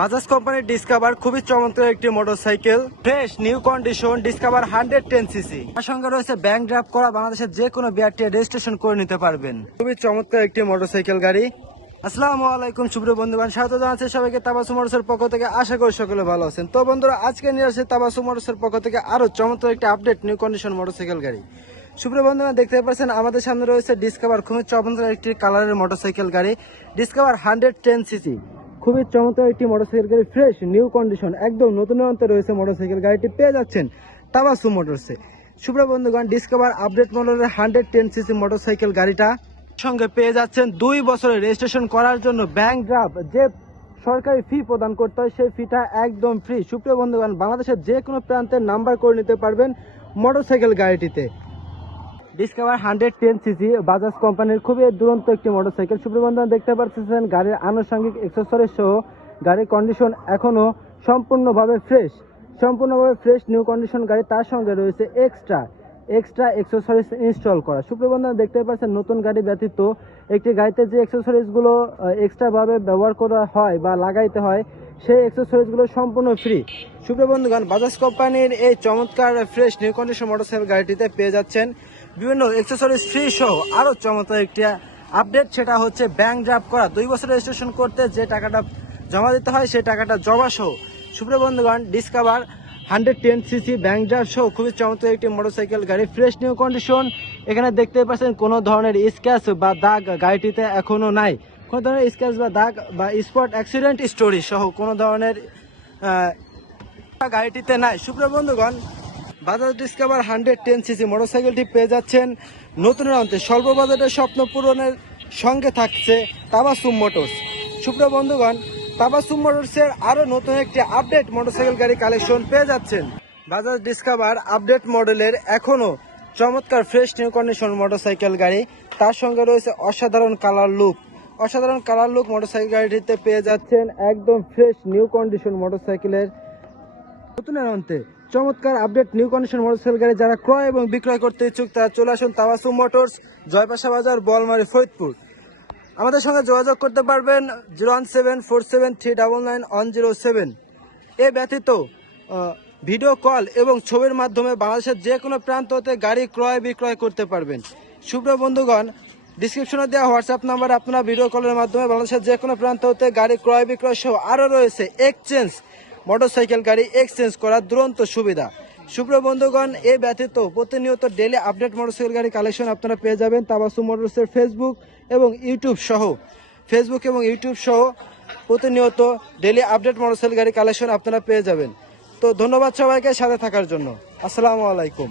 বাজাজ কোম্পানির ডিসকভার খুবই চমৎকার একটি motorcycle, fresh new condition discover 110cc। তার সঙ্গে রয়েছে ব্যাংক ড্রাফট করা, বাংলাদেশের যে কোনো বিআরটি রেজিস্ট্রেশন করে নিতে পারবেন। খুবই চমৎকার একটি মোটরসাইকেল গাড়ি। আসসালামু আলাইকুম সুপ্রিয় বন্ধুগণ, স্বাগত জানাচ্ছি সবাইকে তাবাসসুম মোটরসের পক্ষ থেকে। আশা করি সকলে ভালো আছেন। তো বন্ধুরা, আজকে নিয়ে আসছে তাবাসসুম মোটরসের পক্ষ থেকে আরো চমৎকার একটি আপডেট নিউ কন্ডিশন মোটরসাইকেল গাড়ি। সুপ্রিয় বন্ধুগণ, দেখতে পাচ্ছেন আমাদের সামনে রয়েছে ডিসকভার, খুবই চমৎকার একটি কালারের মোটরসাইকেল গাড়ি। ডিসকভার 110cc, খুবই চমৎকার একটি মোটরসাইকেল গাড়ি, ফ্রেশ নিউ কন্ডিশন, একদম নতুনের অন্তে রয়েছে মোটরসাইকেল গাড়িটি। পেয়ে যাচ্ছেন তাবাসসুম মোটরসে। সুপ্রিয় বন্ধুগণ, ডিসকভার আপডেট মডেলের 110cc মোটরসাইকেল গাড়িটা সঙ্গে পেয়ে যাচ্ছেন 2 বছরের রেজিস্ট্রেশন করার জন্য ব্যাংক ড্রাফট, যে সরকারি ফি প্রদান করতে হয় সেই ফিটা একদম ফ্রি। সুপ্রিয় বন্ধুগণ, বাংলাদেশের যে কোনো প্রান্তের নাম্বার করে নিতে পারবেন মোটরসাইকেল গাড়িটিতে। ডিসকভার 110cc বাজাজ কোম্পানির খুবই দুরন্ত একটি মোটরসাইকেল। সুপ্রিয় বন্ধুগণ, দেখতে পাচ্ছেন গাড়ির আনুষঙ্গিক অ্যাক্সেসরিজ সহ গাড়ির কন্ডিশন এখনো সম্পূর্ণভাবে ফ্রেশ নিউ কন্ডিশন গাড়ি। তার সঙ্গে রয়েছে এক্সট্রা অ্যাক্সেসরিজ ইনস্টল করা। সুপ্রিয় বন্ধুরা, দেখতে পাচ্ছেন নতুন গাড়ি ব্যতীত একটি গাড়িতে যে অ্যাক্সেসরিজগুলো এক্সট্রাভাবে ব্যবহার করা হয় বা লাগাইতে হয়, সেই অ্যাক্সেসরিজগুলো সম্পূর্ণ ফ্রি। সুপ্রিয় বন্ধুগণ, বাজাজ কোম্পানির এই চমৎকার ফ্রেশ নিউ কন্ডিশন মোটরসাইকেল গাড়িটিতে পেয়ে যাচ্ছেন বিভিন্ন অ্যাক্সেসরিজ ফ্রি সহ আরও চমৎকার একটি আপডেট, সেটা হচ্ছে ব্যাংক ড্রাফট করা। 2 বছর রেজিস্ট্রেশন করতে যে টাকাটা জমা দিতে হয় সেই টাকাটা জমা সহ। সুপ্রিয় বন্ধুগণ, ডিসকভার 110cc ব্যাংক ড্রাফট সহ খুবই চমৎকার একটি মোটরসাইকেল গাড়ি, ফ্রেশ নিউ কন্ডিশন। এখানে দেখতে পাচ্ছেন কোনো ধরনের স্ক্র্যাচ বা দাগ গাড়িটিতে এখনো নাই। কোনো ধরনের স্ক্র্যাচ বা দাগ বা স্পট অ্যাক্সিডেন্ট স্টোরি সহ কোনো ধরনের গাড়িটিতে নাই। সুপ্রিয় বন্ধুগণ, বাজাজ ডিসকভার 110cc মোটরসাইকেলটি পেয়ে যাচ্ছেন নতুনের অন্তে স্বল্প বাজেটের স্বপ্ন পূরণের সঙ্গে থাকছে তাবাসসুম মোটরস। সুপ্রিয় বন্ধুগণ, তাবাসসুম মোটরসের আরো নতুন একটি আপডেট মোটরসাইকেল গাড়ি কালেকশন পেয়ে যাচ্ছেন। বাজাজ ডিসকভার আপডেট মডেলের এখনো চমৎকার ফ্রেশ নিউ কন্ডিশন মোটরসাইকেল গাড়ি। তার সঙ্গে রয়েছে অসাধারণ কালার লুক মোটরসাইকেল গাড়িটিতে পেয়ে যাচ্ছেন একদম ফ্রেশ নিউ কন্ডিশন মোটরসাইকেলের নতুনের অন্তে চমৎকার আপডেট নিউ কন্ডিশন মোটরসাইকেল গাড়ি। যারা ক্রয় এবং বিক্রয় করতে ইচ্ছুক তারা চলে আসুন তাবাসসুম মোটরস, জয়পাশা বাজার, বোয়ালমারী, ফরিদপুর। আমাদের সঙ্গে যোগাযোগ করতে পারবেন 01747399107। এ ব্যতীত ভিডিও কল এবং ছবির মাধ্যমে বাংলাদেশের যে কোনো প্রান্ত হতে গাড়ি ক্রয় বিক্রয় করতে পারবেন। সুপ্রিয় বন্ধুগণ, ডিসক্রিপশনে দেওয়া হোয়াটসঅ্যাপ নাম্বারে আপনারা ভিডিও কলের মাধ্যমে বাংলাদেশের যে কোনো প্রান্ত হতে গাড়ি ক্রয় বিক্রয় সহ আরও রয়েছে এক্সচেঞ্জ মোটরসাইকেল গাড়ি এক্সচেঞ্জ করার দুরন্ত সুবিধা। সুপ্রিয় বন্ধুগণ, এ ব্যতীত প্রতিনিয়ত ডেইলি আপডেট মোটরসাইকেল গাড়ি কালেকশন আপনারা পেয়ে যাবেন তাবাসসুম মোটরসের ফেসবুক এবং ইউটিউব সহ প্রতিনিয়ত ডেইলি আপডেট মোটরসাইকেল গাড়ি কালেকশন আপনারা পেয়ে যাবেন। তো ধন্যবাদ সবাইকে সাথে থাকার জন্য। আসসালামু আলাইকুম।